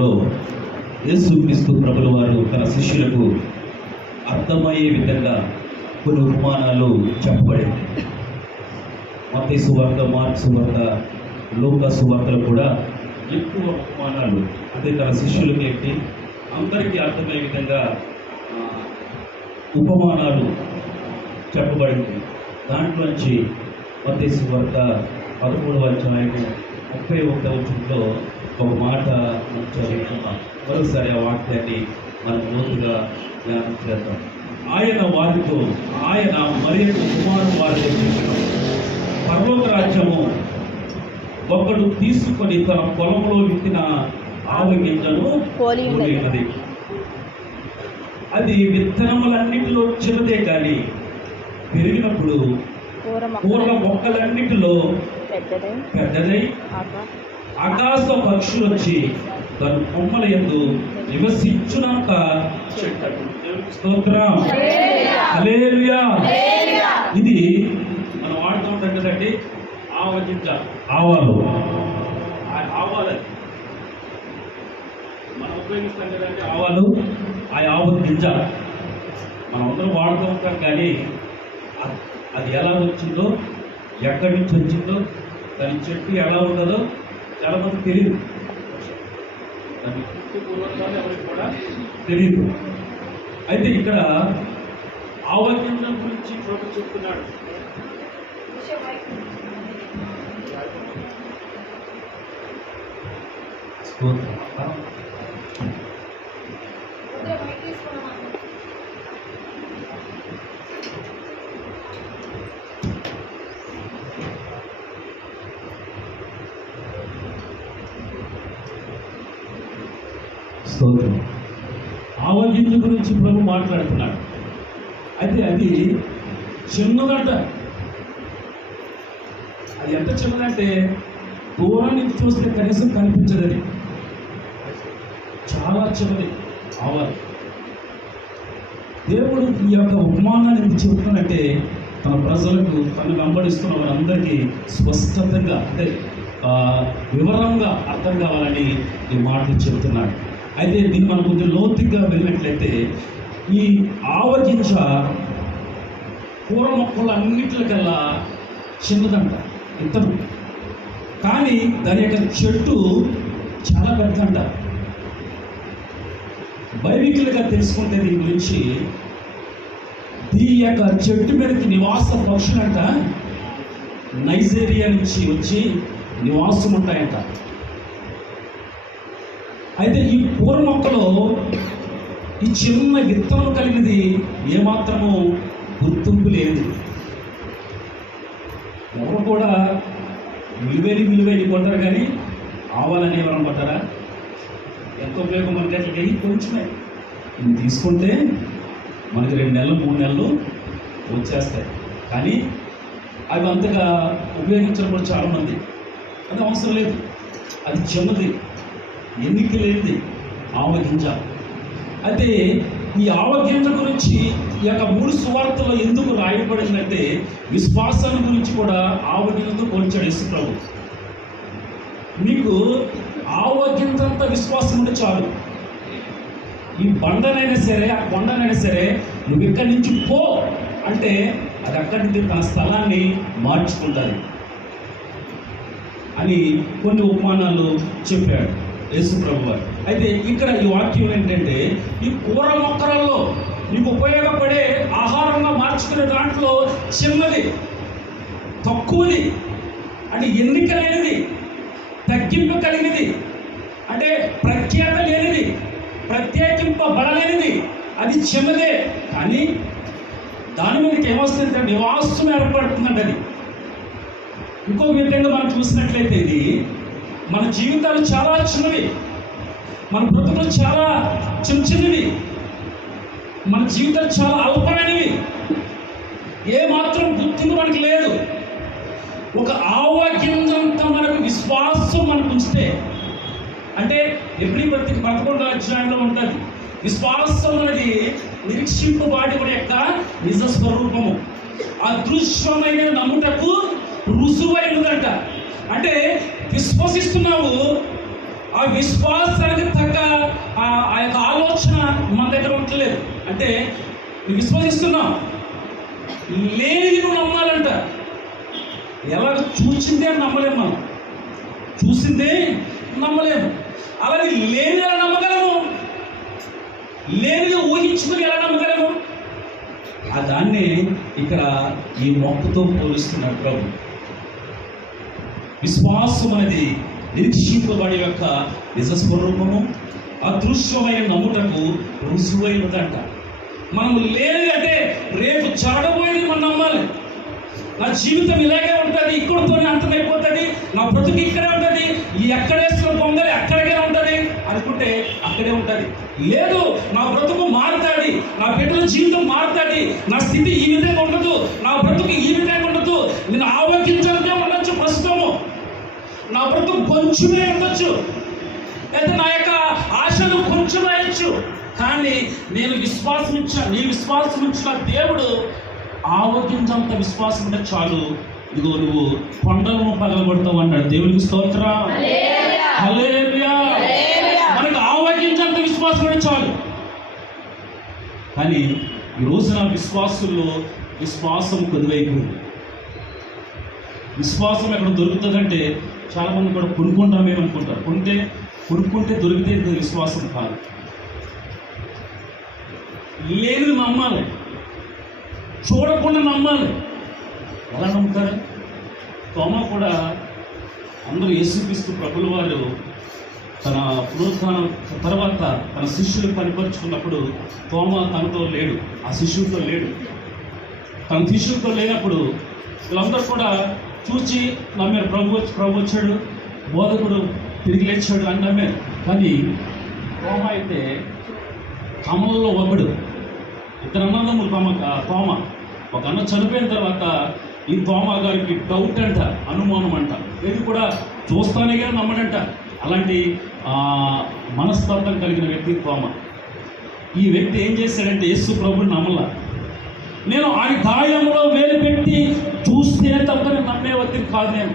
వాక్యంలో యేసుక్రీస్తు ప్రభుల వారు తన శిష్యులకు అర్థమయ్యే విధంగా కొన్ని ఉపమానాలు చెప్పబడింది. మత్తయి సువార్త, మార్కు సువార్త, లూకా సువార్తలు కూడా ఎక్కువ ఉపమానాలు అంటే తన శిష్యులకు ఎక్కి అందరికీ అర్థమయ్యే విధంగా ఉపమానాలు చెప్పబడింది. దాంట్లోంచి మత్తయి సువార్త 13వ అధ్యాయము 31వ వచనంలో ఒక మాట మనం చదువుతున్నాం. మరోసారి ఆ వాక్యాన్ని మనం లోతుగా ధ్యానం చేద్దాం. ఆయన మరియ కుమారుడు వారితో చెప్పిన, పరలోక రాజ్యము ఒకడు తీసుకొని తన పొలంలో విత్తిన ఆవు గింజను పోలి ఉన్నది. అది విత్తనములన్నిటిలో చిన్నదే కానీ పెరిగినప్పుడు పూర్ణ మొక్కలన్నిటిలో పెద్దదై ఆకాశ పక్షులు వచ్చి తన కొమ్మల యందు నివసించునాక స్తోత్రం హల్లెలూయా. ఇది మనం వాడుతూ ఉంటాం కదండి, ఆవగింజ, ఆవాలు మనం ఉపయోగిస్తాం కదండి ఆవాలు, ఆ ఆవ గింజ మనం అందరం వాడుతూ ఉంటాం. కానీ అది ఎలా వచ్చిందో, ఎక్కడి నుంచి వచ్చిందో, దాని చెట్టు ఎలా ఉంటుందో చాలా మంది తెలియదు. దాని చుట్టూ పూర్వకాలు ఎవరికి కూడా తెలియదు. అయితే ఇక్కడ ఆవగింజ గురించి ప్రభు చెప్తున్నాడు. స్తోత్రం. ఆవగింజ గురించి ప్రభు మాట్లాడుతున్నాడు. అయితే అది చిన్నదంట. అది ఎంత చిన్నదంటే దూరానికి చూస్తే కనీసం కనిపించదు. చాలా చిన్నది ఆవాలు. దేవుడు ఈ యొక్క ఉపమానాన్ని ఎందుకు చెబుతున్నాడంటే తన ప్రజలకు, తను వెంబడిస్తున్న వారందరికీ స్పష్టంగా అంటే వివరంగా అర్థం కావాలని ఈ మాటలు చెబుతున్నాడు. అయితే దీన్ని మనం కొంచెం లోతుగా వెళ్ళినట్లయితే ఈ ఆవగింజ కూర మొక్కలు అన్నింటికల్లా చిన్నదంట విత్తనం, కానీ దాని యొక్క చెట్టు చాలా పెద్దదంట. బైబిలికల్గా తెలుసుకుంటే దీని గురించి, ఈ యొక్క చెట్టు మీదకి నివాస పక్షులంట నైజీరియా నుంచి వచ్చి నివాసం ఉంటాయంట. అయితే ఈ పూర మొక్కలో ఈ చిన్న విత్తనం కలిగినది ఏమాత్రమూ గుర్తింపు లేదు. ఎవరు కూడా విలువైన కొంటారు, కానీ ఆవాలని ఎవరైనా కొంటారా? ఎంత ఉపయోగం మనకి అట్లకి కొంచెమే ఇది తీసుకుంటే మనకి 2 నెలలు 3 నెలలు వచ్చేస్తాయి. కానీ అవి అంతగా ఉపయోగించడం కూడా చాలామంది. అది అవసరం లేదు. అది చిన్నది, ఎన్నిక లేనిది ఆవగింజ. అయితే ఈ ఆవగింజ గురించి ఈ యొక్క 3 సువార్తల్లో ఎందుకు రాయబడిందంటే విశ్వాసాన్ని గురించి కూడా ఆవగింజతో పోల్చాడు యేసు ప్రభు. మీకు ఆవగింజంత విశ్వాసం ఉంటే చాలు. ఈ బండనైనా సరే, ఆ కొండనైనా సరే, నువ్వు ఇక్కడి నుంచి పో అంటే అది అక్కడి నుంచి తన స్థలాన్ని మార్చుకుంటుంది అని కొన్ని ఉపమానాలు చెప్పాడు యేసు ప్రభు వారు. అయితే ఇక్కడ ఈ వాక్యం ఏంటంటే ఈ కూర మొక్కలలో నీకు ఉపయోగపడే ఆహారంగా మార్చుకునే దాంట్లో చిన్నది, తక్కువది, అంటే ఎన్నిక లేనిది, తగ్గింపు కలిగినది, అంటే ప్రఖ్యాత లేనిది, ప్రత్యేకింపబడలేనిది, అది చిన్నదే. కానీ దాని మీదకి ఏమొస్తుందంటే నివాసం ఏర్పడుతుందంటే అది. ఇంకో విధంగా మనం చూసినట్లయితే ఇది మన జీవితాలు చాలా చిన్నవి, మన బ్రతుకులు చాలా చిన్నవి, మన జీవితాలు చాలా అల్పమైనవి, ఏమాత్రం గుర్తింపు మనకి లేదు. ఒక ఆవగింజంత మనకు విశ్వాసం మనకు ఉంచితే, అంటే ఎవ్రీ 11వ అధ్యాయంలో ఉంటుంది, విశ్వాసం అనేది నిరీక్షింపు వాటి యొక్క నిజ స్వరూపము, అదృశ్యమైన నమ్ముటకు రుజువైనదంట. అంటే విశ్వసిస్తున్నావు, ఆ విశ్వాసానికి తగ్గ అంటే నువ్వు విశ్వసిస్తున్నావు, లేనిది నువ్వు నమ్మాలంట. ఎలాగ చూసిందే అని నమ్మలేము మనం, చూసిందే నమ్మలేము. అలాగే లేనిది ఎలా నమ్మగలము? లేనిది ఊహించుకుని ఎలా నమ్మగలము? ఆ దాన్ని ఇక్కడ ఈ మొక్కతో పోలిస్తున్నాడు ప్రభు. విశ్వాసం అనేది నిరీక్షింపబడి యొక్క నిజస్వరూపము, అదృశ్యమైన నమ్ముటకు రుజువైనదంట. మనం లేదు అంటే రేపు జరగబోయేది మనం నమ్మాలి. నా జీవితం ఇలాగే ఉంటుంది, ఇక్కడితోనే అంతమైపోతుంది, నా బ్రతుకు ఇక్కడే ఉంటుంది, ఈ ఎక్కడేస్తున్న పొంగలి అక్కడికే ఉంటుంది అనుకుంటే అక్కడే ఉంటుంది. లేదు, నా బ్రతుకు మారుతుంది, నా బిడ్డల జీవితం మారుతుంది, నా స్థితి ఈ విధంగా ఉండదు, నా బ్రతుకు ఈ విధంగా ఉండదు, నేను ఆలోచించాలంటే ఉండొచ్చు, ప్రస్తుతము నా బ్రతుకు కొంచెమే ఉండొచ్చు, లేదా నా యొక్క ఆశలు కొంచెం అయ్యచ్చు, కానీ నేను విశ్వాసం ఇచ్చా, నీ విశ్వాసం ఇచ్చిన దేవుడు ఆవగించంత విశ్వాసం ఉంటే చాలు, ఇదిగో నువ్వు కొండలను పగలబడతావు అన్నాడు. దేవునికి స్తోత్రం, హల్లెలూయా. మనకు ఆవగించంత విశ్వాసం ఉంటే చాలు. కానీ ఈ రోజున విశ్వాసుల్లో విశ్వాసం కొద్దివైపోయింది. విశ్వాసం ఎక్కడ దొరుకుతుందంటే చాలా మంది కూడా కొనుక్కుంటామేమనుకుంటారు. కొనుక్కుంటే దొరికితే విశ్వాసం కాదు. లేనిది నమ్మాలి, చూడకుండా నమ్మాలి. ఎలా నమ్ముతారు? తోమా కూడా అందరూ యేసుక్రీస్తు ప్రభుల వారు తన పునరుత్థానం తర్వాత తన శిష్యులు కనిపరుచుకున్నప్పుడు తోమా తనతో లేడు, ఆ శిష్యుడితో లేడు. తన శిష్యుడితో లేనప్పుడు వీళ్ళందరూ కూడా చూసి నమ్మారు. ప్రభు వచ్చాడు, బోధకుడు తిరిగి లేచాడు అని నమ్మారు. కానీ తోమా అయితే కమలలో ఒకడు. ఇద్దరు అన్నదమ్ములు తోమ. ఒక అన్న చనిపోయిన తర్వాత ఈ తోమా గారికి డౌట్ అంట, అనుమానం అంట, ఇది కూడా చూస్తానే కానీ నమ్మడంట. అలాంటి మనస్తత్వం కలిగిన వ్యక్తి తోమ. ఈ వ్యక్తి ఏం చేశాడంటే యేసు ప్రభుని నమ్మల. నేను ఆయన గాయంలో వేలు పెట్టి చూస్తే తప్ప నమ్మే వ్యక్తిని కాదు నేను.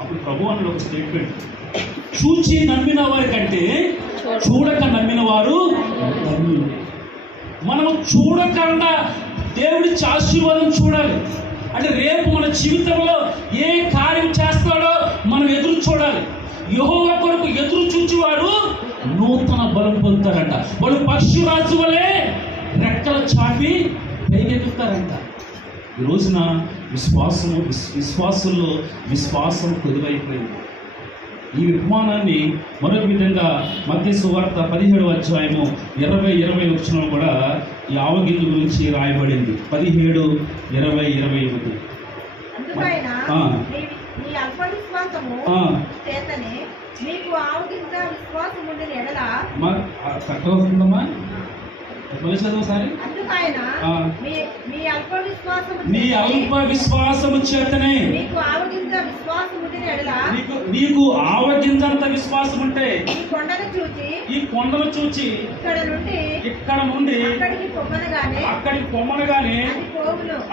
అప్పుడు ప్రభు అన్న ఒక స్టేట్మెంట్, చూచి నమ్మిన వారి కంటే చూడక నమ్మిన వారు. మనము చూడకుండా దేవుడి ఆశీర్వాదం చూడాలి. అంటే రేపు మన జీవితంలో ఏ కార్యం చేస్తాడో మనం ఎదురు చూడాలి. యెహోవా కొరకు ఎదురు చూచేవారు నూతన బలం పొందుతారంట. వాళ్ళు పక్షిరాజు వలె రెక్కలు చాపి పైకెత్తుతారంట. ఈ రోజున విశ్వాసంలో విశ్వాసం కొద్దివైపోయింది. ఈ విజ్ఞానాన్ని మరొక విధంగా మత్తయి సువార్త 17వ అధ్యాయము 20 వచనంలో కూడా ఈ ఆవగింజ గురించి రాయబడింది. 17, 20, 21. వస్తుందమ్మా, ఒకసారి నీ అల్ప విశ్వాసము చేతనే నీకు ఆవగింజంత విశ్వాసం ఉంటే ఈ కొండను చూచి ఇక్కడ నుండి అక్కడికి పొమ్మనగానే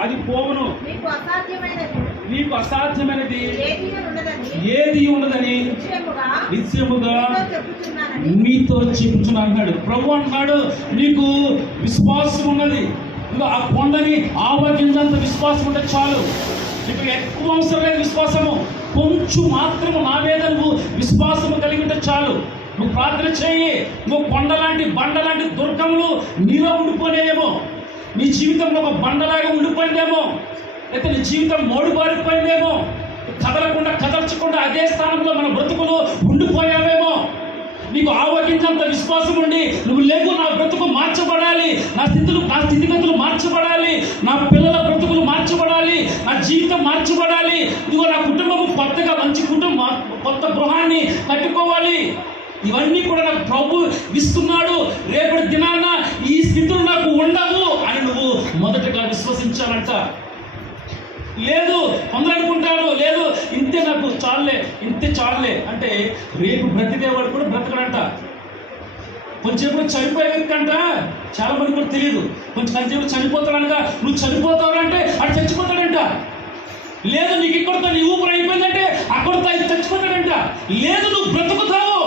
అది పోవును. నీకు అసాధ్యమైనది ఏది ఉండదని నిశ్చయముగా మీతో చెప్పుచున్నా అన్నాడు. ప్రభు అంటున్నాడు, నీకు విశ్వాసం ఉన్నది, ఆ కొండని ఆవగింజంత విశ్వాసం ఉంటే చాలు. నీకు ఎక్కువ అవసరం లేదు విశ్వాసము, కొంచెం మాత్రము నా మీద నువ్వు విశ్వాసము కలిగి ఉంటే చాలు. నువ్వు ప్రార్థన చేయి, నువ్వు కొండలాంటి బండలాంటి దుర్గములు నీలో ఉండిపోయినేమో, నీ జీవితంలో ఒక బండలాగా ఉండిపోయిందేమో, అయితే నీ జీవితం మోడుబారిపోయిందేమో, కదల్చకుండా అదే స్థానంలో మన బ్రతుకులు ఉండిపోయావేమో. నీకు ఆవగించంత విశ్వాసం ఉండి నువ్వు లేకు, నా బ్రతుకు మార్చబడాలి, నా స్థితిగతులు మార్చబడాలి, నా పిల్లల బ్రతుకులు మార్చబడాలి, నా జీవితం మార్చబడాలి, ఇదిగో నా కుటుంబం కొత్తగా మంచి కుటుంబం కొత్త గృహాన్ని కట్టుకోవాలి, ఇవన్నీ కూడా నాకు ప్రభు ఇస్తున్నాడు, రేపటి దినాన ఈ స్థితులు నాకు ఉండవు అని నువ్వు మొదటగా విశ్వసించాలంట. లేదు కొందరు అనుకుంటారు, లేదు ఇంతే నాకు చాలే అంటే రేపు బ్రతికేవాడు కూడా బ్రతకడంట. కొంచెంసేపు చనిపోయే వ్యక్తి అంట చాలా మంది కూడా తెలియదు. కొంచెంసేపు చనిపోతాడనగా నువ్వు చనిపోతావంటే అటు చచ్చిపోతాడంట. లేదు నీకు ఇక్కడితో నీ ఊపిరి అయిపోయిందంటే అక్కడితో చచ్చిపోతాడంట. లేదు నువ్వు బ్రతుకుతావు,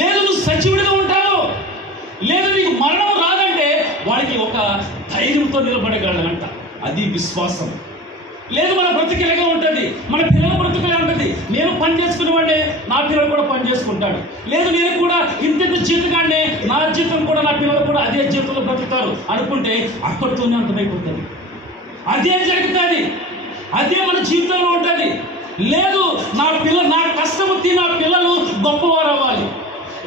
లేదు నువ్వు సజీవుడిగా ఉంటావు, లేదు నీకు మరణం రాదంటే వాడికి ఒక ధైర్యంతో నిలబడగలడంట. అది విశ్వాసం. లేదు మన బ్రతుకులుగా ఉంటుంది, మన పిల్లల బ్రతుకులే ఉంటుంది. నేను పని చేసుకునేవాడే, నా పిల్లలు కూడా పని చేసుకుంటాడు. లేదు నేను కూడా ఇంత జీవితంగానే నా జీవితం కూడా నా పిల్లలు కూడా అదే జీవితంలో బ్రతుకుతారు అనుకుంటే అక్కడితోనే అంతమైపోతుంది. అదే జరుగుతుంది, అదే మన జీవితంలో ఉంటుంది. లేదు నా కష్టం నా పిల్లలు గొప్పవారు అవ్వాలి.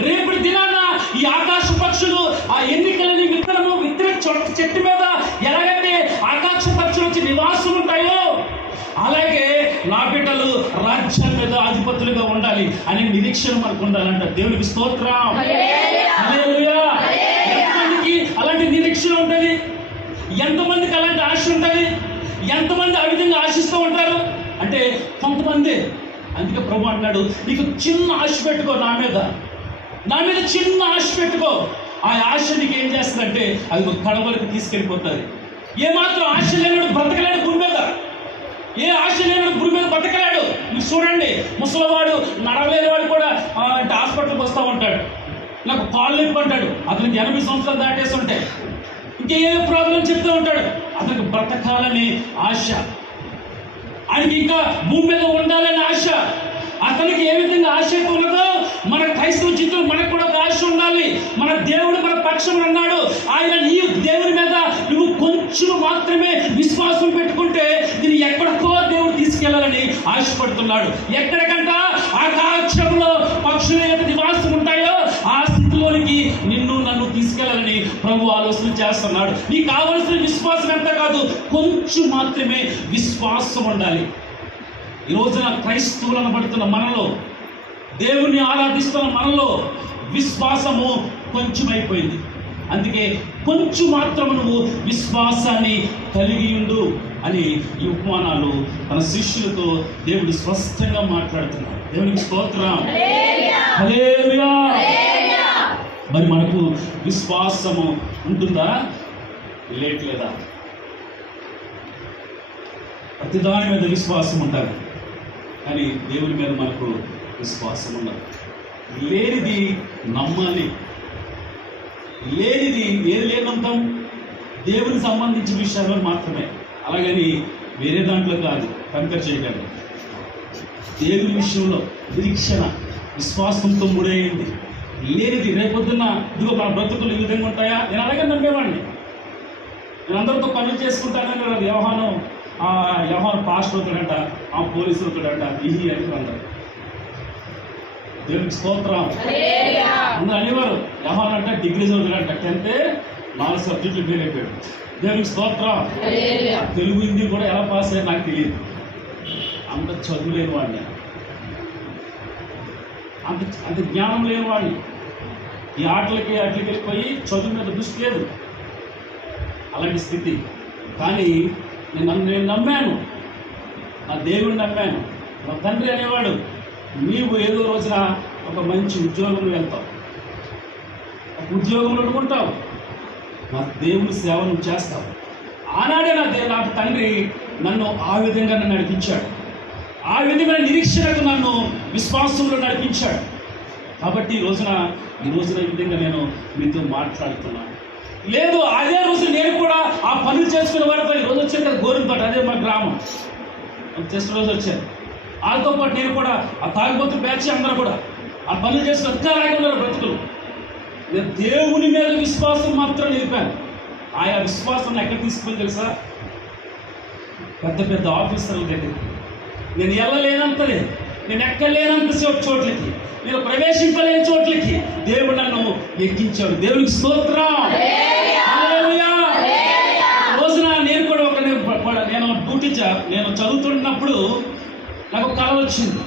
రేపటి దినాన ఈ ఆకాశ పక్షులు ఆ ఎన్నికలని విత్తనము చెట్టు మీద ఎలాగైతే ఆకాశ పక్షులు వచ్చి నివాసం ఉంటాయో అలాగే నా బిడ్డలు రాజ్యం మీద అధిపతులుగా ఉండాలి అనే నిరీక్షణ మనకు ఉండాలంట. దేవునికి స్తోత్రం. హల్లెలూయా. ఎంతమందికి అలాంటి నిరీక్షణ ఉంటుంది? ఎంతమందికి అలాంటి ఆశ ఉంటుంది? ఎంతమంది ఆ విధంగా ఆశిస్తూ ఉంటారు అంటే కొంతమంది. అందుకే ప్రభు అన్నాడు, నీకు చిన్న ఆశ పెట్టుకో, నా మీద చిన్న ఆశ పెట్టుకో. ఆ ఆశ నీకు ఏం చేస్తుందంటే అది ఒక కడ వరకు తీసుకెళ్ళిపోతుంది. ఏమాత్రం ఆశ లేనాడు బ్రతకలేడు భూమి మీద. ఏ ఆశ లేనాడు భూమి మీద బ్రతకలేడు. మీరు చూడండి, ముసలివాడు నడవలేని వాడు కూడా అంటే హాస్పిటల్కి వస్తూ ఉంటాడు. నాకు కాళ్ళు నొప్పి అంటాడు. అతనికి 80 సంవత్సరాలు దాటేసి ఉంటాయి. ఇంకే ప్రాబ్లం చెప్తూ ఉంటాడు. అతనికి బ్రతకాలని ఆశ, ఆయనకి ఇంకా భూమి మీద ఉండాలని ఆశ. అతనికి ఏ విధంగా ఆశ అయితే ఉన్నదో మన క్రైస్తవ జీవితం మనకు కూడా ఒక ఆశ ఉండాలి. మన దేవుడు మన పక్షం అన్నాడు. ఆయన నీ దేవుని మీద నువ్వు కొంచెం మాత్రమే విశ్వాసం పెట్టుకుంటే దీన్ని ఎక్కడికో దేవుడు తీసుకెళ్లాలని ఆశపడుతున్నాడు. ఎక్కడికంట? ఆకాశంలో పక్షులు ఏదైతే నివాసం ఉంటాయో ఆ స్థితిలోనికి నిన్ను నన్ను తీసుకెళ్లాలని ప్రభు ఆలోచన చేస్తున్నాడు. నీకు కావలసిన విశ్వాసం ఎంత కాదు, కొంచెం మాత్రమే విశ్వాసం ఉండాలి. ఈ రోజున క్రైస్తవులు అనబడుతున్న మనలో, దేవుని ఆరాధిస్తున్న మనలో విశ్వాసము కొంచెం అయిపోయింది. అందుకే కొంచెం మాత్రం నువ్వు విశ్వాసాన్ని కలిగి ఉండు అని ఈ ఉపమానాలు తన శిష్యులతో దేవుడు స్పష్టంగా మాట్లాడుతున్నాడు. దేవునికి స్తోత్రం. హల్లెలూయా. మరి మనకు విశ్వాసము ఉంటుందా లేట్లేదా? ప్రతిదాని మీద విశ్వాసం ఉంటుంది, కానీ దేవుని మీద మనకు విశ్వాసం ఉండదు. లేనిది నమ్మాలి. లేనిది ఏది లేదంటాం? దేవునికి సంబంధించిన విషయాల్లో మాత్రమే, అలాగని వేరే దాంట్లో కాదు. కంపేర్ చేయకండి. దేవుని విషయంలో నిరీక్షణ విశ్వాసంతో ముడైంది. లేనిది రేపొద్దున్న ఇదిగో మన బ్రతుకులు ఈ విధంగా ఉంటాయా? నేను అలాగే నమ్మేవాడిని. నేను అందరితో పనులు చేసుకుంటానని కదా వ్యవహారం పాస్ట్ అవుతాడంట, ఆ పోలీసు అవుతాడంట, ఇది అని అంటారు. దేవునికి స్తోత్రం. అందరూ అనేవారు వ్యవహారం అంటే డిగ్రీ చదువుతాడంట, 10th 4 సబ్జెక్టులు ఫెయిల్ అయిపోయాడు. దేవునికి స్తోత్రం. తెలుగు హిందీ కూడా ఎలా పాస్ అయ్యారు నాకు తెలియదు. అంత చదువు లేని వాడిని, అంత జ్ఞానం లేని వాడిని. ఈ ఆటలకి వెళ్ళిపోయి చదువు మీద దృష్టి లేదు, అలాంటి స్థితి. కానీ నేను నమ్మాను, నా దేవుడిని నమ్మాను. మా తండ్రి అనేవాడు, నీవు ఏదో రోజున ఒక మంచి ఉద్యోగంలో వెళ్తావు, ఒక ఉద్యోగంలో ఉంటావు, నా దేవుని సేవ నువ్వు చేస్తావు. ఆనాడే నా తండ్రి నన్ను ఆ విధంగా నడిపించాడు. ఆ విధంగా నిరీక్షణకు నన్ను విశ్వాసంలో నడిపించాడు. కాబట్టి ఈ రోజున ఈ విధంగా నేను మీతో మాట్లాడుతున్నాను. లేదు అదే రోజు నేను కూడా ఆ పనులు చేసుకునే వారితో ఈ రోజు వచ్చాను కదా గోరింతోట, అదే మా గ్రామం. జస్ట్ రోజు వచ్చాను. వాళ్ళతో పాటు నేను కూడా ఆ తాగుబోతు బ్యాచ్ అందరూ కూడా ఆ పనులు చేసుకుని ఇంకా అలాగే ఉన్నారు బ్రతుకులు. నేను దేవుని మీద విశ్వాసం మాత్రం నిలిపాను. ఆయా విశ్వాసం ఎక్కడ తీసుకుని తెలుసా? పెద్ద పెద్ద ఆఫీసర్ల దగ్గర. నేను వెళ్ళలేనంతలే, నేను ఎక్కలేనంత చోట్లకి, నేను ప్రవేశింపలేని చోట్లకి దేవుడు నన్ను ఎక్కించాడు. దేవునికి స్తోత్రం. రోజున నేను కూడా నేను డ్యూటీ నేను చదువుతున్నప్పుడు నాకు కళ వచ్చింది.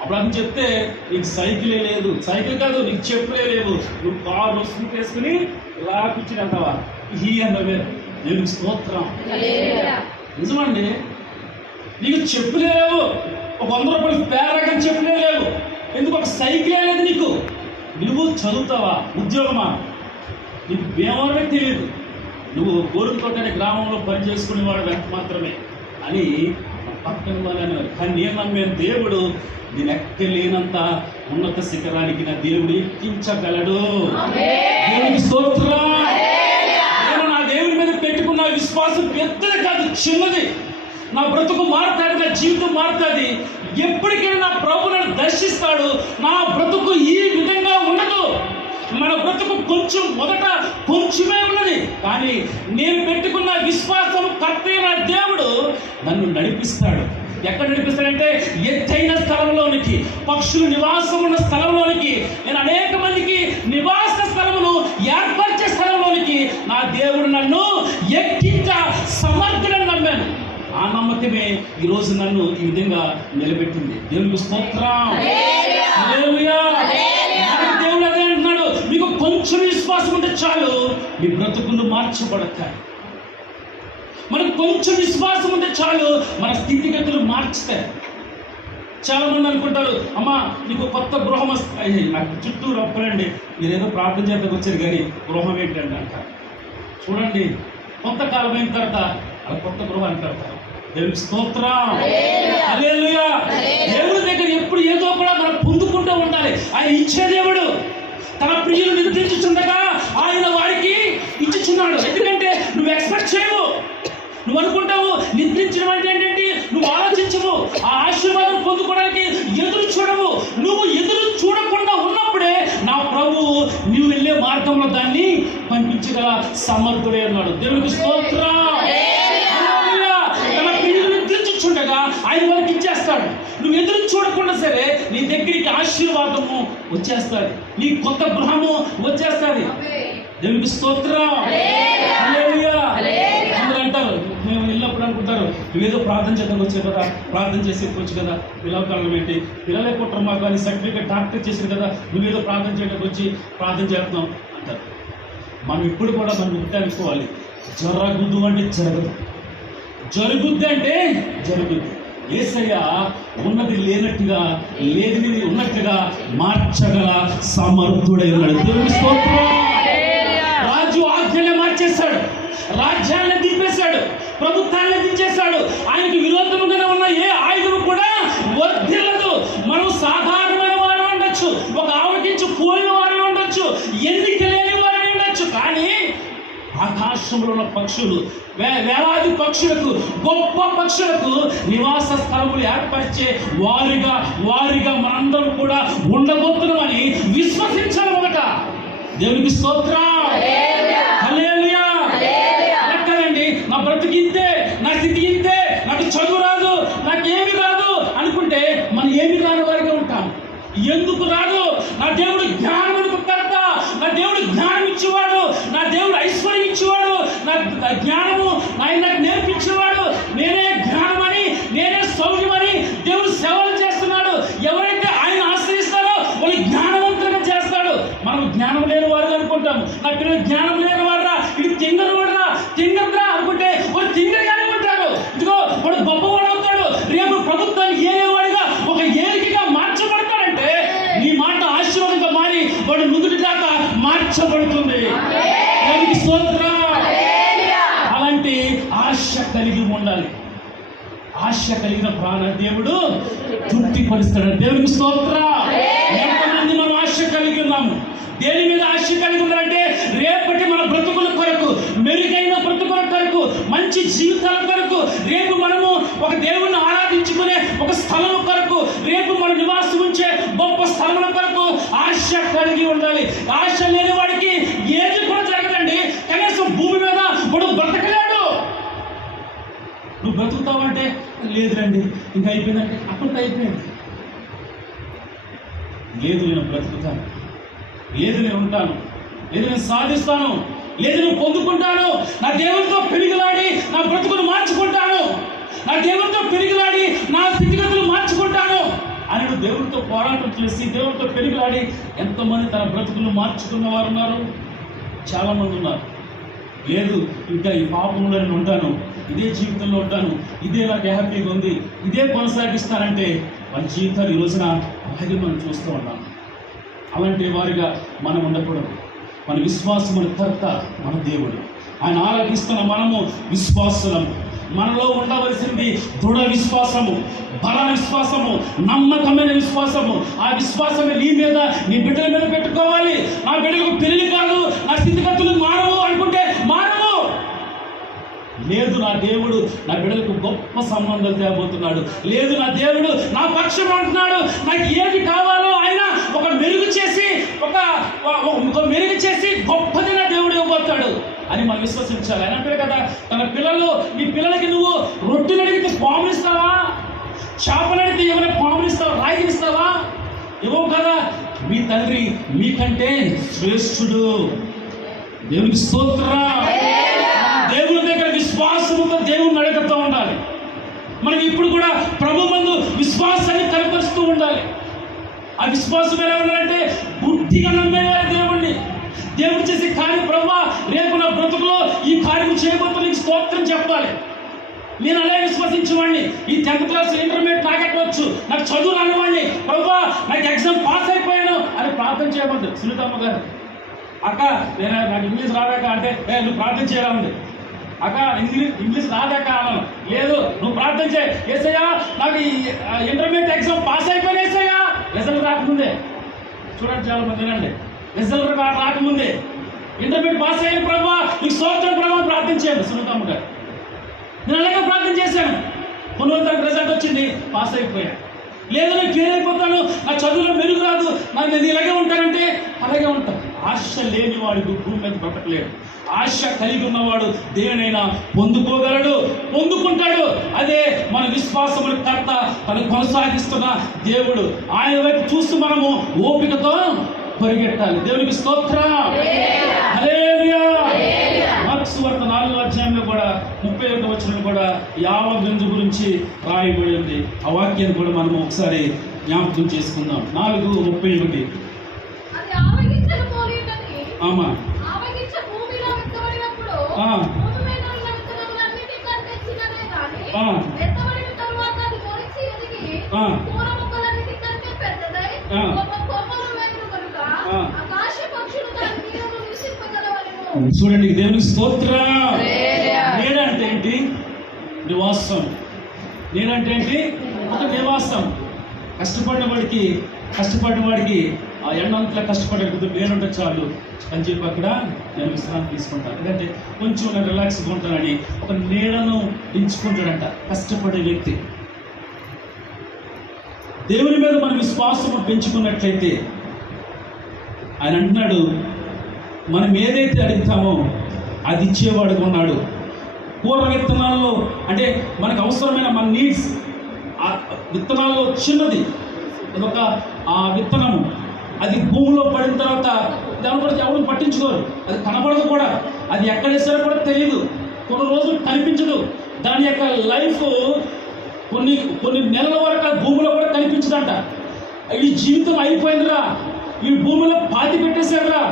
అప్పుడు అని చెప్తే, నీకు సైకిలే లేదు, సైకిల్ కాదు నీకు చెప్పులే లేవు, నువ్వు కారు స్కూట్ వేసుకుని ఇలా కూర్చుని వెళ్తావా ఈ అన్నవే. దేవునికి స్తోత్రం. నిజమండి, నీకు చెప్పులే లేవు, ఒక 100 రూపాయలు పేరకం చెప్పులే లేవు, ఎందుకు ఒక సైకిలే లేదు నీకు, నువ్వు చదువుతావా? ఉద్యోగమా? నీకు భీమవరమే తెలియదు, నువ్వు గోరుతోట అనే గ్రామంలో పని చేసుకునేవాడు వెంట మాత్రమే అని పక్కన వాళ్ళు అనేవారు. కానీ నేను నమ్మే దేవుడు నేను ఎక్కలేనంత ఉన్నత శిఖరానికి నా దేవుడు ఎక్కించగలడు. దేవునికి స్తోత్రం. నేను నా దేవుడి మీద పెట్టుకున్న విశ్వాసం పెద్దది కాదు, చిన్నది. నా బ్రతుకు మారుతుంది, నా జీవితం మారుతుంది. ఎప్పటికైనా నా ప్రభు నన్ను దర్శిస్తాడు. నా బ్రతుకు ఈ విధంగా ఉండదు. మన బ్రతుకు మొదట కొంచెమే ఉన్నది, కానీ నేను పెట్టుకున్న విశ్వాసం కర్తైన దేవుడు నన్ను నడిపిస్తాడు. ఎక్కడ నడిపిస్తాడంటే ఎత్తైన స్థలంలోనికి, పక్షులు నివాసం ఉన్న స్థలంలోనికి, నేను అనేక మందికి నివాస స్థలమును ఏర్పరిచే స్థలంలోనికి నా దేవుడు నన్ను ఎక్కించ సమర్థులను నమ్మాను. ఆ నమ్మకమే ఈరోజు నన్ను ఈ విధంగా నిలబెట్టింది. దేవునికి స్తోత్రం. హల్లెలూయా. దేవుడు అదే అంటున్నాడు, మీకు కొంచెం విశ్వాసం ఉంటే చాలు మీ బ్రతుకులు మార్చబడతాయి. మనకు కొంచెం విశ్వాసం ఉంటే చాలు మన స్థితిగతులు మార్చుతాయి. చాలా మంది అనుకుంటారు, అమ్మా నీకు కొత్త గృహం వస్తాయి. నాకు చుట్టూ రొప్పలండి, మీరేదో ప్రార్థన చేతకు వచ్చారు కానీ గృహం ఏంటంటే అంటారు. చూడండి, కొంతకాలం అయిన తర్వాత అలా కొత్త గృహాన్ని కడతారు. దేవునికి స్తోత్రం. హల్లెలూయా. దేవుడి దగ్గర ఎప్పుడు ఏదో కూడా మనం పొందుకుంటూ ఉండాలి. ఆయన ఇచ్చే దేవుడు. తన ప్రియులు నిద్రించుచుండగా ఆయన వారికి ఇచ్చుచున్నాడు. ఎందుకంటే నువ్వు ఎక్స్పెక్ట్ చేయవు. నువ్వు అనుకుంటావు నిద్రించడం అంటే ఏంటంటే నువ్వు ఆలోచించవు. ఆ ఆశీర్వాదం పొందుకోవడానికి ఎదురు చూడవు. నువ్వు ఎదురు చూడకుండా ఉన్నప్పుడే నా ప్రభు నువ్వు వెళ్ళే మార్గంలో దాన్ని పంపించగల సమర్థుడే అన్నాడు. దేవునికి స్తోత్రం. తన ప్రియులు నిద్రించుచుండగా ఆయన వారికి ఇచ్చేస్తాడు. నువ్వు ఎదురు చూడకుండా సరే నీ దగ్గరికి ఆశీర్వాదము వచ్చేస్తుంది, నీ కొత్త గృహము వచ్చేస్తుంది. దేవునికి స్తోత్రం. హల్లెలూయా. అందరూ అంటారు, మేము వెళ్ళినప్పుడు అనుకుంటారు, నువ్వేదో ప్రార్థన చేద్దాం వచ్చే కదా, ప్రార్థన చేసి ఎక్కొచ్చు కదా, పిల్లకాలం ఏంటి, పిల్లలే పుట్టరు మాకు అని సర్టిఫికేట్ డాక్టర్ చేసారు కదా, నువ్వేదో ప్రార్థన చేయడానికి వచ్చి ప్రార్థన చేస్తున్నాం అంటారు. మనం ఇప్పుడు కూడా మనం గుర్తనుకోవాలి, జరగదు అంటే జరగదు, జరుగుద్ది అంటే జరుగుద్ది. యేసయ్య ఉన్నది లేనట్టుగా, లేనిది ఉన్నట్టుగా మార్చగల సమర్థుడై ఉన్నాడు. దేవుని స్తోత్రం. రాజు ఆజ్ఞనే మార్చేశాడు, రాజ్యాన్ని దింపేశాడు, ప్రభుత్వాన్ని దించేశాడు. ఆయనకు విరోధముగానే ఉన్న ఏ ఆయుధము కూడా వర్ధిల్లదు. మనం సాధారణమైన వారు ఉండొచ్చు, ఒక ఆవకించి పోలిన వారు ఉండొచ్చు, ఎన్నిక లేని వారు ఉండొచ్చు, కానీ ఆకాశంలో ఉన్న పక్షులు, వేలాది పక్షులకు, గొప్ప పక్షులకు నివాస స్థలములు ఏర్పరిచే వారిగా మనందరం కూడా ఉండబోతున్నామని విశ్వసించాలి మొదట. దేవునికి స్తోత్రం. హల్లెలూయా. కదండి, నా బ్రతికింతే, నా స్థితి ఇంతే, నాకు చదువు రాదు, నాకేమి రాదు అనుకుంటే మనం ఏమి రాని వారిగా ఉంటాం. ఎందుకు రాదు? నా దేవుడు జ్ఞానమునకు కర్త, నా దేవుడు జ్ఞానం ఇచ్చేవాడు, నా దేవుడు ఐశ్వర్యం ఇచ్చేవాడు, నా జ్ఞానము ఆయన నాకు నేర్పించేవాడు. నేనే జ్ఞానమని, నేనే సౌర్యమని దేవుడు సేవలు చేస్తున్నాడు. ఎవరైతే ఆయన ఆశ్రయిస్తారో వాళ్ళు జ్ఞానవంతులుగా చేస్తాడు. మనం జ్ఞానం లేని వారు అనుకుంటాం, నా పిల్లలు జ్ఞానం లేని వారా, ఇది తింగరు వాడరా, తింగరా అనుకుంటే వాడు తింగరగానే ఉంటాడు. ఇదిగో వాడు గొప్పవాడు అవుతాడు, రేపు ప్రభుత్వానికి ఏలేవాడిగా ఒక ఏలికగా మార్చబడతాడంటే నీ మాట ఆశీర్వాదంగా మారి వాడు నుదుటి దాకా మార్చబడుతుంది. దేవునికి స్తోత్రం. అలాంటి ఆశ కలిగి ఉండాలి. ఆశ కలిగిన ప్రాణ దేవుడు తృప్తిపరుస్తాడు. దేవునికి స్తోత్రం. ఎంతమంది మనం ఆశ కలిగి ఉన్నాము? దేని మీద ఆశ కలిగి ఉన్నారంటే రేపటి మన బ్రతుకుల కొరకు, మెరుగైన బ్రతుకుల కొరకు, మంచి జీవితాల కొరకు, రేపు మనము ఒక దేవుణ్ణి ఆరాధించుకునే ఒక స్థలం కొరకు, రేపు మన నివాసం ఉంచే గొప్ప స్థలముల కొరకు ఆశ కలిగి ఉండాలి. ఆశ లేని వాడికి ఏది కూడా జరగదండి. కనీసం భూమి మీద వాడు బ్రతకలేడు. నువ్వు బ్రతుకుతావంటే లేదురండి ఇంకా అయిపోయిందంటే అప్పటికి అయిపోయింది. లేదు నేను బ్రతుకుతాను, లేదు నేను ఉంటాను, లేదు నేను సాధిస్తాను, లేదు నేను పొందుకుంటాను, నా దేవునితో పెరిగిలాడి నా బ్రతుకును మార్చుకుంటాను, నా దేవునితో పెరిగిలాడి నా స్థితిగతులు మార్చుకుంటాను అని నువ్వు దేవుడితో పోరాటం చేసి దేవుడితో పెరిగిలాడి ఎంతమంది తన బ్రతుకులు మార్చుకున్న వారు ఉన్నారు? చాలా మంది ఉన్నారు. లేదు ఇంకా ఈ పాపంలో నేను ఉంటాను, ఇదే జీవితంలో ఉంటాను, ఇదే నాకు హ్యాపీగా ఉంది, ఇదే కొనసాగిస్తానంటే వాళ్ళ జీవితాలు ఈ రోజున అలాగే మనం చూస్తూ ఉన్నాం. అలాంటి వారిగా మనం ఉండకూడదు. మన విశ్వాసం, మన కర్త మన దేవుడు. ఆయన ఆరాధిస్తున్న మనము విశ్వాసులం. మనలో ఉండవలసింది దృఢ విశ్వాసము, బల విశ్వాసము, నమ్మకమైన విశ్వాసము. ఆ విశ్వాసమే నీ మీద, నీ బిడ్డల మీద పెట్టుకోవాలి. నా బిడ్డలకు పెళ్లి కాదు, నా స్థితిగతులు మారవు అనుకుంటే మారవు. లేదు, నా దేవుడు నా బిడ్డలకు గొప్ప సంబంధాలు తేబోతున్నాడు. లేదు, నా దేవుడు నా పక్షం అంటున్నాడు. నాకు ఏది కావాలో ఆయన ఒక మెరుగు చేసి గొప్పది నా దేవుడు ఇవ్వబోతాడు అని మనం విశ్వసించాలి. ఆయన అంటాడు కదా, తన నీ పిల్లలకి నువ్వు రొట్టెలు అడిగితే పాములు ఇస్తావా? చేపలు అడిగితే ఏమైనా పాములు ఇస్తావా? రాయిని ఇస్తావా? ఇవ్వవు కదా. మీ తండ్రి మీకంటే శ్రేష్ఠుడు. దేవునికి స్తోత్రం. దేవుని దగ్గర విశ్వాసముతో దేవుని అడుగుతూ ఉండాలి. మనం ఇప్పుడు కూడా ప్రభు మందు విశ్వాసాన్ని కనపరుస్తూ ఉండాలి. ఆ విశ్వాసం ఎలా ఉండాలంటే బుద్ధిగా నమ్మేవారు దేవుణ్ణి. దేవుడు చేసే కార్యం, ప్రభువా రేపు నా బ్రతుకులో ఈ కార్యం చేయబోతు నీకు స్తోత్రం చెప్పాలి. నేను అలాగే విశ్వసించేవాడిని. ఈ 10th క్లాస్ ఇంటర్మీడియట్ నాకెక్కవచ్చు, నాకు చదువు రానివాడిని, ప్రభువా నాకు ఎగ్జామ్ పాస్ అయిపోయాను అని ప్రార్థన చేయబద్దు. సునీతమ్మ గారు, అక్క నాకు ఇంగ్లీష్ రాదాక అంటే నువ్వు ప్రార్థన చేయరా ఉంది. అక్క ఇంగ్లీష్ రాదాక అన్నాను. లేదు, నువ్వు ప్రార్థన చేయి. ఏసయ్యా నాకు ఇంటర్మీడియట్ ఎగ్జామ్ పాస్ అయిపోయినా ఏసయ్యా, రిజల్ట్ రాకముందే. చూడండి, చాలా మంది వినండి, రిజల్ట్ రాకముందే ఇంటర్మీడియట్ పాస్ అయిన ప్రభువా నీకు స్తోత్రం ప్రభువా ప్రార్థన చేయండి. సునీతమ్మ గారు, నేను అలాగే ప్రార్థన చేశాను. కొన్ని రోజులకు రిజల్ట్ వచ్చింది, పాస్ అయిపోయా. లేదు, నేను ఫెయిల్ అయిపోతాను, నా చదువులో మెరుగు రాదు, నేను ఇలాగే ఉంటానంటే అలాగే ఉంటాను. ఆశ లేని వాడికి భూమి మీద బ్రతకలేడు. ఆశ కలిగి ఉన్నవాడు దేనినైనా పొందుకోగలడు, పొందుకుంటాడు. అదే మన విశ్వాసముల కర్త, తను కొనసాగిస్తున్న దేవుడు. ఆయన వైపు చూస్తూ మనము ఓపికతో పరిగెట్టాలి. దేవునికి స్తోత్రం. హల్లెలూయా. మార్కు సువార్త 4వ అధ్యాయంలో కూడా 31వ వచనం కూడా యావ బిందు గురించి రాయబడి ఉంది. ఆ వాక్యాన్ని కూడా మనం ఒకసారి జ్ఞాపకం చేసుకుందాం. 4:31. ఆమా చూడండి, దేవునికి స్తోత్రం. నేనంటే ఏంటి? నివాసం. నేనంటే ఏంటి? ఒక నివాసం. కష్టపడిన వాడికి ఆ ఎండంతా కష్టపడే నేనుంటే చాలు అని చెప్పి అక్కడ నేను విశ్రాంతి తీసుకుంటాను. ఎందుకంటే కొంచెం నేను రిలాక్స్గా ఉంటానని ఒక నీడను ఎంచుకుంటాడంట కష్టపడే వ్యక్తి. దేవుని మీద మన విశ్వాసం పెంచుకున్నట్లయితే ఆయన అంటున్నాడు, మనం ఏదైతే అడుగుతామో అది ఇచ్చేవాడుగా ఉన్నాడు. పూర్వ విత్తనాల్లో అంటే మనకు అవసరమైన మన నీడ్స్, ఆ విత్తనాల్లో చిన్నది ఒక ఆ విత్తనము, అది భూమిలో పడిన తర్వాత దాని కూడా ఎవరు పట్టించుకోరు, అది కనపడదు కూడా, అది ఎక్కడ వేసారో కూడా తెలియదు, కొన్ని రోజులు కనిపించదు. దాని యొక్క లైఫ్ కొన్ని నెలల వరకు భూమిలో కూడా కనిపించదంట. ఈ జీవితం అయిపోయిందిరా, ఈ భూమిలో పాతి పెట్టేశారా,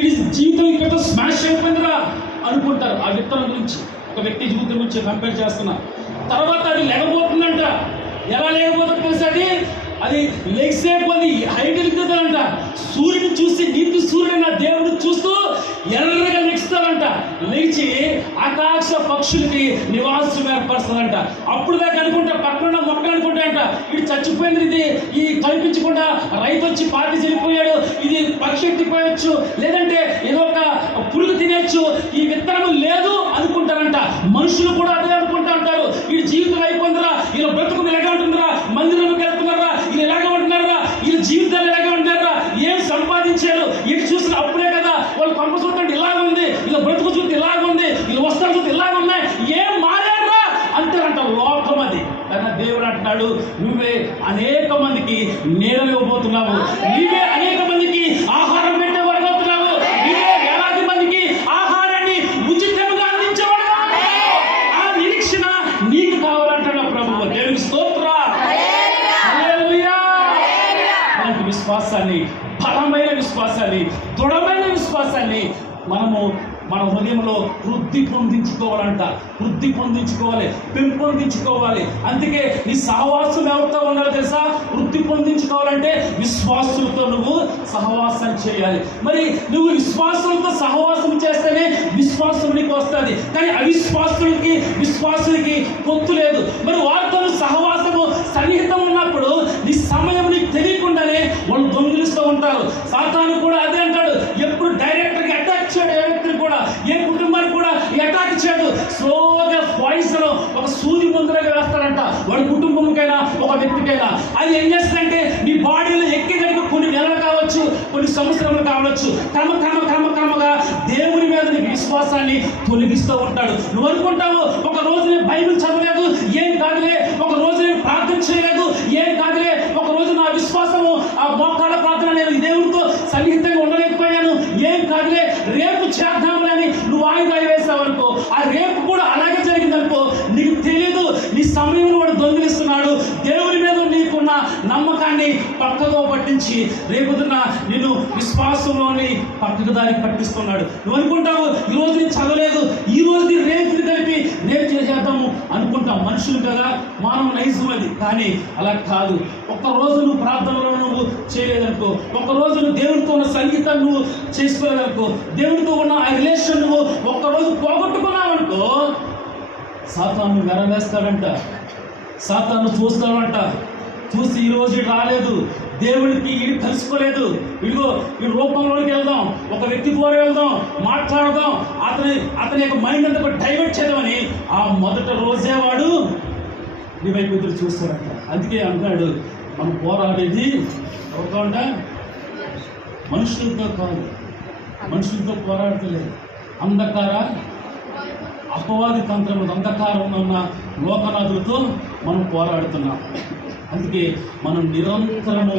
ఈ జీవితం ఇక్కడ స్మాష్ అయిపోయిందిరా అనుకుంటారు. ఆ విత్తనం గురించి, ఒక వ్యక్తి జీవితం గురించి కంపేర్ చేస్తున్నా. తర్వాత అది లేకపోతుందంట. ఎలా లేకపోతుంది తెలుసు? అది లేకపోతే హైట్ ఎదుగుతుందంట. సూర్యుడిని చూసి నీటి సూర్యుడైన దేవుడిని చూస్తూ ఎర్రగా లెగుస్తాడంట. లేచి ఆకాశ పక్షులకి నివాసం ఏర్పరుస్తుందంట. అప్పుడు దాకా అనుకుంటా పక్కన మొక్కలు అనుకుంటాయంట, ఇది చచ్చిపోయింది, ఇది కనిపించకుండా రైతు వచ్చి పాతి చనిపోయాడు, ఇది పక్షి ఎత్తిపోయచ్చు, లేదంటే ఏదో ఒక పురుగు తినేచ్చు, ఈ విత్తనం లేదు అనుకుంటారంట. మనుషులు కూడా అదే అనుకుంటా ఉంటారు, వీడి జీవితం అయిపోయిందిరా, ఇలా బ్రతుకు ఇలాగే ఉంటుందిరా, మందిరంలోకి వెళ్తున్నారా, వీళ్ళు ఎలాగే ఉంటున్నారా, వీళ్ళ జీవితాలు ఎలాగే ఉంటున్నారా, ఏం సంపాదించారు, ఇది చూసిన అప్పుడే కదా వాళ్ళు పంప చూడండి ఇలాగ ఉంది, వీళ్ళ బ్రతుకు చూస్తే ఇలాగ ఉంది, వీళ్ళు వస్తారు చూస్తే ఇలాగ ఉన్నాయి, ఏం మారారా అంటారంట. లోకం అది. కానీ దేవుడు అంటున్నాడు, నువ్వే అనేక మందికి నీడలు ఇవ్వబోతున్నావు, నీవే అనేక మందికి ఆహారం పెట్టేవాడు అవుతున్నావు, నీవే వేలాది మందికి ఆహారాన్ని ఉచితంగా అందించేవాడు. ఆ నిరీక్షణ నీకు కావాలంటాడు ప్రభువు. దేవునికి స్తోత్రం. హల్లెలూయా. అలాంటి విశ్వాసాన్ని, బలమైన విశ్వాసాన్ని, దృఢమైన విశ్వాసాన్ని మనము మన హృదయంలో వృద్ధి పొందించుకోవాలి, పెంపొందించుకోవాలి. అందుకే నీ సహవాసం ఎవరితో ఉండాలి తెలుసా? వృద్ధి పొందించుకోవాలంటే విశ్వాసులతో నువ్వు సహవాసం చేయాలి. మరి నువ్వు విశ్వాసులతో సహవాసం చేస్తేనే విశ్వాసం నీకు వస్తుంది. కానీ విశ్వాసులకి పొత్తు లేదు. మరి వారితో సహవాసము సన్నిహితం ఉన్నప్పుడు నీ సమయం నీకు తెలియకుండానే వాళ్ళు దొంగిలిస్తూ ఉంటారు. సాతాను కూడా అదే అంటాడు. ఎప్పుడు డైరెక్ట్గా అటాక్ చేయడు, ఏ వ్యక్తిని కూడా, ఏ కుటుంబాన్ని కూడా అటాక్ చేయడు. స్లోగా వాయిస్ లో ఒక సూది ముందరగా వేస్తాడంట, వాడి కుటుంబంకైనా ఒక వ్యక్తికైనా. అది ఏం చేస్తుందంటే నీ బాడీలో ఎక్కేదానికి కొన్ని నెలలు కావచ్చు, కొన్ని సంవత్సరములు కావచ్చు, క్రమగా దేవుని మీద నీ విశ్వాసాన్ని తొలగిస్తూ ఉంటాడు. నువ్వు అనుకుంటావు ఒక రోజు నేను బైబిల్ చదవలేదు, ఏం కాదులే. ఒక రోజు నేను ప్రార్థన చేయలేదు, ఏం కాదులే. ఒక రోజు నా విశ్వాసము ఆ మోకాళ్ళ ప్రార్థన నేను దేవుడితో సన్నిహితంగా ఉండలేకపోయాను, ఏం కాదులే. రేపు చేద్దాంలని నువ్వు వాయిదా వేసావు అనుకో, ఆ రేపు కూడా అలాగే జరిగిందనుకో, నీకు తెలీదు నీ సమయం వాడు దొంగిలిస్తున్నాడు. దేవుని మీద నీకున్న నమ్మకాన్ని పక్కగా పట్టించి రేపుదున్న నేను విశ్వాసంలోని పక్కకు దారి పట్టిస్తున్నాడు. నువ్వు అనుకుంటావు ఈరోజు నేను చదవలేదు, ఈ రోజు రేపు కలిపి రేపు చేసేద్దాము అనుకుంటాం. మనుషులు కదా, మానవ నైజం అది. కానీ అలా కాదు. ఒక్కరోజు నువ్వు ప్రార్థనలో నువ్వు చేయలేదనుకో, ఒక్కరోజు నువ్వు దేవుడితో ఉన్న సంగీతాన్ని నువ్వు చేసుకోలేదనుకో, దేవుడితో ఉన్న ఆ రిలేషన్ నువ్వు ఒక్కరోజు పోగొట్టుకున్నావనుకో, సాతాను వెరవేస్తాడంట, సాతాను చూస్తాడంట. చూసి ఈరోజు రాలేదు, దేవుడికి ఇది కలుసుకోలేదు, ఇదిగో ఈ రూపంలోకి వెళ్దాం, ఒక వ్యక్తి ద్వారా వెళ్దాం, మాట్లాడదాం, అతని యొక్క మైండ్ అంతా డైవర్ట్ చేద్దామని ఆ మొదటి రోజే వాడు నీ వైపు ఎదురు చూస్తాడంట. అందుకే అంటున్నాడు, మనం పోరాడేది ఎవరితో అంట? మనుషులతో కాదు, మనుషులతో పోరాడతలేదు. అపవాది తంత్రములు, అంధకారంలో ఉన్న లోకనాథులతో మనం పోరాడుతున్నాం. అందుకే మనం నిరంతరము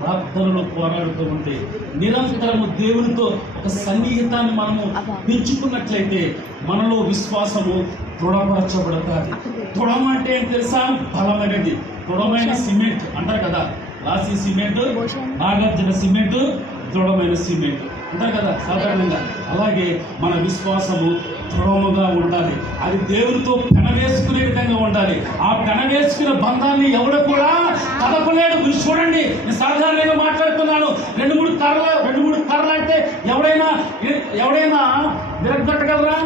ప్రార్థనలో పోరాడుతూ ఉంటే, నిరంతరము దేవునితో ఒక సన్నిహితాన్ని మనము పెంచుకున్నట్లయితే మనలో విశ్వాసము దృఢపరచబడతాది. దృఢం అంటే ఏం తెలుసా? బలమైనది. దృఢమైన సిమెంట్ అంటారు కదా, రాసి సిమెంట్, నాగార్జున సిమెంట్, దృఢమైన సిమెంట్ అంటారు కదా సాధారణంగా. అలాగే మన విశ్వాసము దృఢముగా ఉండాలి. అది దేవునితో పెనవేసుకునే విధంగా ఉండాలి. ఆ పెనవేసుకునే బంధాన్ని ఎవడు కూడా కదపలేడు. మీరు చూడండి, నేను సాధారణంగా మాట్లాడుతున్నాను. రెండు మూడు కర్రలు అంటే ఎవడైనా విరగొట్టగలరా?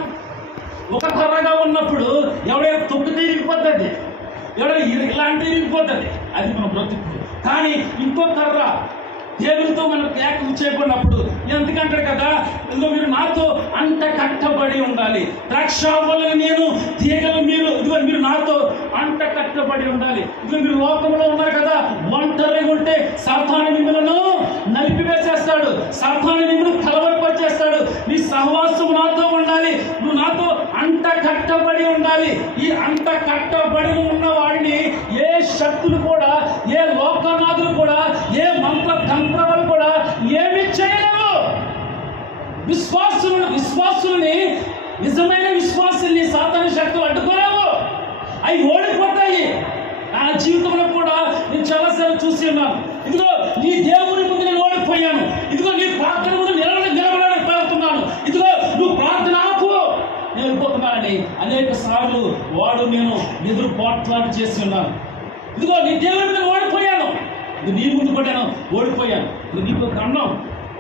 ఒక కర్రగా ఉన్నప్పుడు ఎవడైనా తొక్కితే ఇరిగిపోతుంది, ఎవడైనా ఇలాంటి ఇరిగిపోతుంది. అది మన బ్రతుకు. కానీ ఇంకో కర్ర దేవునితో మనం ఏకం చేయకున్నప్పుడు ఎందుకంటాడు కదా, ఇదిగో మీరు నాతో అంత కట్టబడి ఉండాలి. ద్రాక్షావల్లిని నేను, తీగలు మీరు, ఇదిగో మీరు నాతో అంత కట్టబడి ఉండాలి. ఇదిగో మీరు లోకంలో ఉన్నారు కదా, ఒంటరిగా ఉంటే సాతాను మిమ్మలను నలిపివేసేస్తాడు, సాతాను మిమ్మల్ని కలవరపరిచేస్తాడు. నీ సహవాసం నాతో ఉండాలి, నువ్వు నాతో అంత కట్టబడి ఉండాలి. ఈ అంత కట్టబడి ఉన్న వాడిని ఏ శక్తులు కూడా, ఏ లోకనాథులు కూడా, ఏ మంత్రతంత్రాలు కూడా ఏమి చేయలేవు. విశ్వాసుల్ని, నిజమైన విశ్వాసుల్ని సాతాను శక్తులు అడ్డుకోలేవు. అవి ఓడిపోతాయి. నా జీవితంలో కూడా నేను చాలాసార్లు చూసి ఉన్నాను. ఇదిగో నీ దేవుని ముందు నేను ఓడిపోయాను, ఇదిగో నీ ప్రార్థన ముందు నిలబడడానికి పెడుతున్నాను, ఇదిగో నువ్వు ప్రార్థన ఆపు, నేను వెళ్ళిపోతున్నానని అనేక సార్లు నేను ఎదురు పోట్లాట చేసి ఉన్నాను. ఇదిగో నీ దేవుని మీద ఓడిపోయాను, ఇది నీ ముందు కొట్టాను, ఓడిపోయాను, ఇది నీకు అన్నం,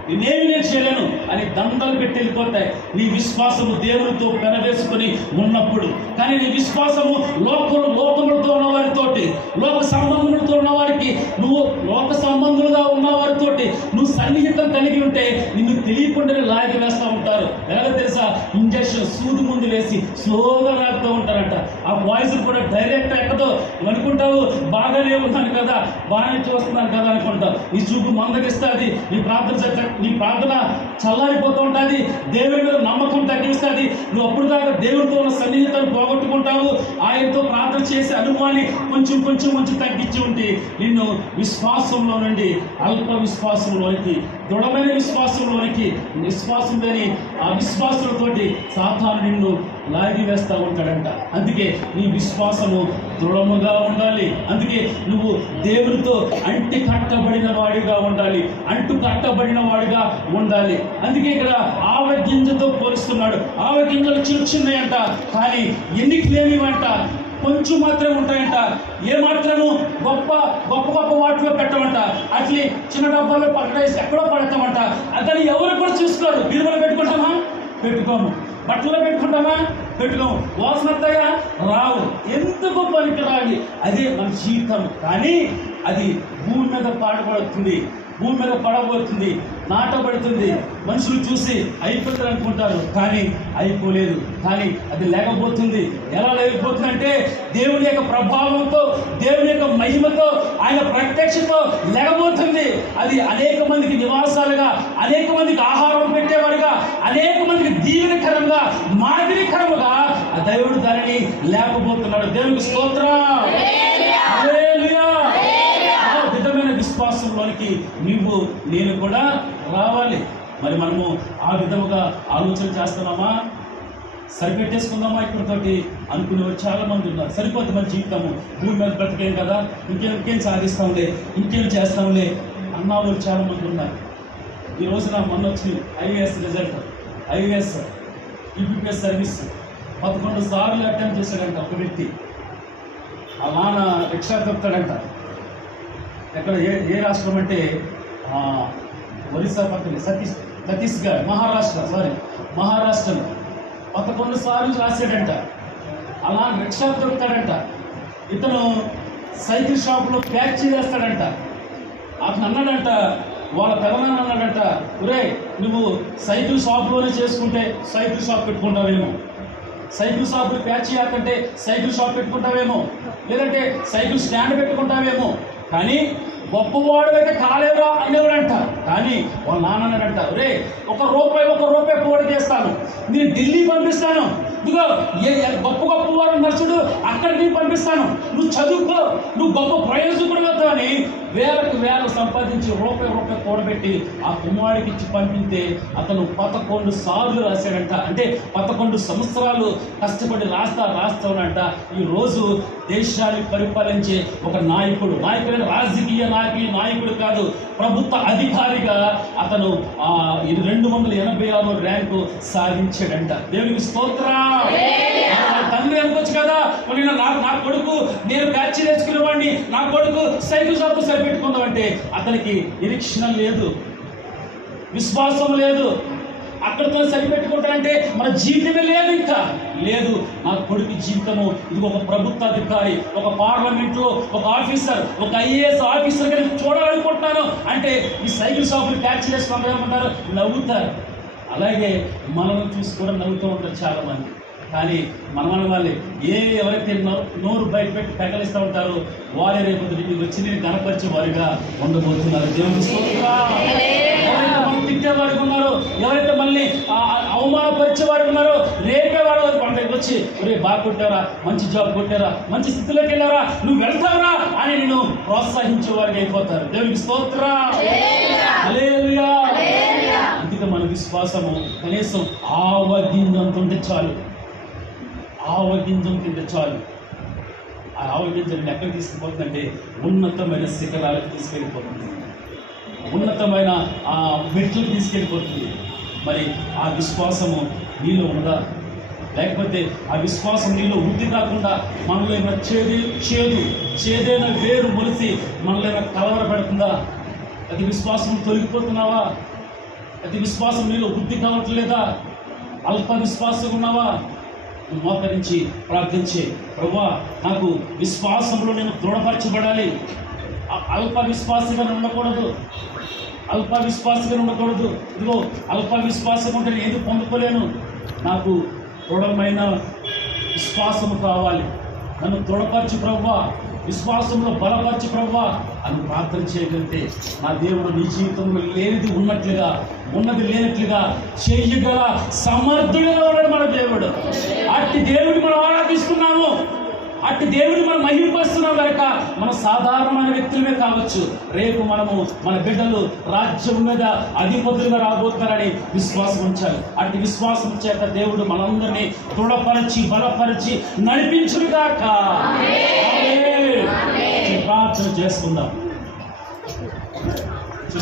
నేనేమి నేను చేయలేను అని దండలు పెట్టి వెళ్ళిపోతాయి. నీ విశ్వాసము దేవునితో పెనవేసుకొని ఉన్నప్పుడు. కానీ నీ విశ్వాసము లోకములతో ఉన్న వారితోటి, లోక సంబంధులతో ఉన్న వారికి, నువ్వు లోక సంబంధులుగా ఉన్న వారితోటి నువ్వు సన్నిహితం కలిగి ఉంటే నిన్ను తెలియకుండానే లాగి వేస్తూ ఉంటారు. ఎలాగో తెలుసా? ఇంజక్షన్ సూది ముందు వేసి స్లోగా లాగుతూ ఉంటారంట. ఆ వాయిస్ కూడా డైరెక్ట్ ఎక్కదో. నువ్వు అనుకుంటావు బాగానే ఉన్నాను కదా, బాగానే చూస్తున్నాను కదా అనుకుంటావు. నీ చూపు మందగిస్తుంది, నీ ప్రార్థన చల్లారిపోతూ ఉంటుంది, దేవుని మీద నమ్మకం తగ్గిస్తుంది. నువ్వు అప్పుడు దాకా దేవుడితో ఉన్న సన్నిహితాన్ని పోగొట్టుకుంటావు. ఆయనతో ప్రార్థన చేసే అనుభవాన్ని కొంచెం తగ్గించి ఉంటే నిన్ను విశ్వాసంలో నుండి అల్ప విశ్వాసంలోనికి, దృఢమైన విశ్వాసంలోనికి, విశ్వాసం లేని ఆ విశ్వాసులతోటి సాతాను నిన్ను లాగి వేస్తూ ఉంటాడంట. అందుకే నీ విశ్వాసము దృఢముగా ఉండాలి. అందుకే నువ్వు దేవునితో అంటి కట్టబడిన వాడిగా ఉండాలి, అంటు కట్టబడిన వాడిగా ఉండాలి. అందుకే ఇక్కడ ఆవ గింజతో పోలుస్తున్నాడు. ఆవ గింజలు చిన్న చిన్నయంట, కానీ ఎన్నికలేనివంట, కొంచెం మాత్రమే ఉంటాయంట. ఏ మాత్రము గొప్ప గొప్ప గొప్ప వాటిలో పెట్టమంట, అట్లే చిన్న డబ్బాలో పక్కడేసి ఎక్కడో పడతామంట. అతను ఎవరు కూడా చూసుకోరు. బీరువాలో పెట్టుకుంటామా? పెట్టుకోము. బట్టలో పెట్టుకుంటామా? పెట్టుకోము. వాసన వస్తాయా? రావు. ఎందుకు పనికి రావి? అదే మన జీవితం. కానీ అది భూమి మీద పాడబడుతుంది, భూమి మీద పడబోతుంది, నాటబడుతుంది. మనుషులు చూసి అయిపోతారు అనుకుంటారు, కానీ అయిపోలేదు. కానీ అది లేకపోతుంది. ఎలా లేకపోతుంది అంటే దేవుని యొక్క ప్రభావంతో, దేవుని యొక్క మహిమతో, ఆయన ప్రత్యక్షతో లేకపోతుంది. అది అనేక మందికి నివాసాలుగా, అనేక మందికి ఆహారం పెట్టేవారుగా, అనేక మందికి దీవెనకరంగా, మాదిరికరముగా ఆ దేవుడు దానిని లేకపోతున్నాడు. దేవునికి స్తోత్రం. హల్లెలూయా. విధమైన విశ్వాసంలోనికి నువ్వు నేను కూడా రావాలి. మరి మనము ఆ విధముగా ఆలోచన చేస్తున్నామా? సరిపెట్టేసుకుందామా? ఇక్కడితోటి అనుకునేవారు చాలా మంది ఉన్నారు. సరిపోతుంది మన జీవితము, భూమి మీద బ్రతికేం కదా, ఇంకేం సాధిస్తాంలే, ఇంకేం చేస్తాంలే అన్నవాళ్ళు చాలా మంది ఉన్నారు. ఈ రోజున మొన్న వచ్చింది IAS result, IAS UPS service 11 సార్లు అటెంప్ట్ చేశాడంట ఒక వ్యక్తి. ఆ నాన్న రిక్షా దొరుకుతాడంట. ఎక్కడ ఏ రాష్ట్రం అంటే ఒరిస్సా పక్కనే ఛత్తీస్గఢ్, మహారాష్ట్రలో 11 సార్లు రాశాడంట. అలా రిక్షా దొరుకుతాడంట. ఇతను సైకిల్ షాప్లో ప్యాచ్ చేస్తాడంట. అతను అన్నాడంట, వాళ్ళ పెదనాన్న అన్నాడంట, ఒరే నువ్వు సైకిల్ షాప్లోనే చేసుకుంటే సైకిల్ షాప్ పెట్టుకుంటావేమో, సైకిల్ షాప్లో ప్యాచ్ చేయాలంటే సైకిల్ షాప్ పెట్టుకుంటావేమో, లేదంటే సైకిల్ స్టాండ్ పెట్టుకుంటావేమో, కానీ గొప్పవాడు అయితే కాలేరా అనేవాడంట. కానీ వాళ్ళ నాన్న అన్నాడంట, రే ఒక రూపాయి పోటీ చేస్తాను, నేను ఢిల్లీ పంపిస్తాను, ఇదిగో గొప్ప వారు నర్సుడు అక్కడికి పంపిస్తాను, నువ్వు చదువుకో, నువ్వు గొప్ప ప్రయోజకుడు అవుతావు అని వేలకు సంపాదించి రూపాయి కూడబెట్టి ఆ కుమారుడికి ఇచ్చి పంపితే అతను 11 సార్లు రాశాడంట. అంటే 11 సంవత్సరాలు కష్టపడి రాస్తాడంట. ఈరోజు దేశాన్ని పరిపాలించే ఒక నాయకుడు రాజకీయ నాయకుడు కాదు, ప్రభుత్వ అధికారిగా అతను 286 ర్యాంకు సాధించాడంట. దేవునికి స్తోత్రం. తండ్రి అనుకోవచ్చు కదా, నా కొడుకు నేను బ్యాచ్ నేర్చుకునేవాడిని, నా కొడుకు సైకిల్ షాప్ సరిపెట్టుకుందామంటే అతనికి నిరీక్షణ లేదు, విశ్వాసం లేదు. అక్కడితో సరిపెట్టుకుంటానంటే మన జీవితమే లేదు, ఇంకా లేదు. నా కొడుకు జీవితము ఇది ఒక ప్రభుత్వ అధికారి, ఒక పార్లమెంట్లో ఒక ఆఫీసర్, ఒక ఐఏఎస్ ఆఫీసర్ గా చూడాలనుకుంటున్నాను అంటే ఈ సైకిల్ షాపులు ట్యాక్స్ చేసుకుంటారు, ఏమంటారు, నవ్వుతారు. అలాగే మనల్ని చూసి కూడా నవ్వుతూ ఉంటారు చాలా మంది. కానీ మన వాళ్ళే ఎవరైతే నోరు బయట పెట్టి పెకలిస్తూ ఉంటారో వారే రేపు వచ్చి నేను కనపరిచే వారిగా ఉండబోతున్నారు. దేవుని స్తోత్రం. ఎవరైతే మనం తిట్టేవారికి ఉన్నారో, ఎవరైతే మళ్ళీ అవమానపరిచే వారు ఉన్నారో, రేపే వాడు మన దగ్గర వచ్చి రే బాగా కొట్టారా, మంచి జాబ్ కొట్టారా, మంచి స్థితిలోకి వెళ్ళారా, నువ్వు వెళ్తావురా అని నేను ప్రోత్సహించే వారికి అయిపోతారు. దేవునికి స్తోత్రం. హల్లెలూయా. అందుకే మన విశ్వాసము కనీసం ఆవగింజంత ఉంటే చాలు, ఆవగింజం తింటే చాలు. ఆ ఆవగింజని ఎక్కడ తీసుకుపోతుందంటే ఉన్నతమైన శిఖరాలకు తీసుకెళ్ళిపోతుంది, ఉన్నతమైన ఆ మెట్లకు తీసుకెళ్ళిపోతుంది. మరి ఆ విశ్వాసము నీలో ఉందా? లేకపోతే ఆ విశ్వాసం నీలో వృద్ధి కాకుండా మనలో ఏమైనా చేదైన వేరు మొలిసి మనలో ఏమైనా కలవరపెడుతుందా? అది విశ్వాసం తొలగిపోతున్నావా? అది విశ్వాసం నీలో వృద్ధి కావట్లేదా? అల్ప విశ్వాసం ఉన్నావా? మోకరించి ప్రార్థించే, ప్రభువా నాకు విశ్వాసంలో నేను దృఢపరచబడాలి, అల్ప విశ్వాసంగా ఉండకూడదు, ఇదిగో అల్ప విశ్వాసం ఉంటే నేను ఎందుకు పొందుకోలేను, నాకు దృఢమైన విశ్వాసము కావాలి, నన్ను దృఢపరచు ప్రభువా, విశ్వాసంలో బలపరచు ప్రభువా అని ప్రార్థన చేయగలిగితే నా దేవుడు నీ జీవితంలో లేనిది ఉన్నట్లుగా, ఉన్నది లేనట్లుగా చేయగల సమర్థుడిగా ఉన్నాడు మన దేవుడు. అట్టి దేవుడిని మనం ఆరాధిస్తున్నాము. అట్టి దేవుని మనం మహిమపరుస్తున్నాం కనుక మనం సాధారణమైన వ్యక్తులమే కావచ్చు, రేపు మనము మన బిడ్డలు రాజ్యం మీద అధిపతులుగా రాబోతున్నారని విశ్వాసం ఉంచాలి. అట్టి విశ్వాసం చేత దేవుడు మనందరినీ దృఢపరిచి బలపరిచి నడిపించుగాక. ప్రార్థన చేసుకుందాం.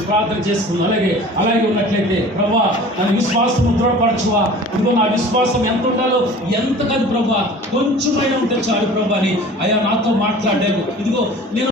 ప్రార్థన చేసుకుందాం. అలాగే ఉన్నట్లయితే ప్రభువా నా విశ్వాసం దృఢపరచువా, ఇదిగో నా విశ్వాసం ఎంత ఉండాలో ఎంత కాదు ప్రభువా, కొంచెమైనా ఉంటే చాలు ప్రభు అని అయ్యా నాతో మాట్లాడారు. ఇదిగో నేను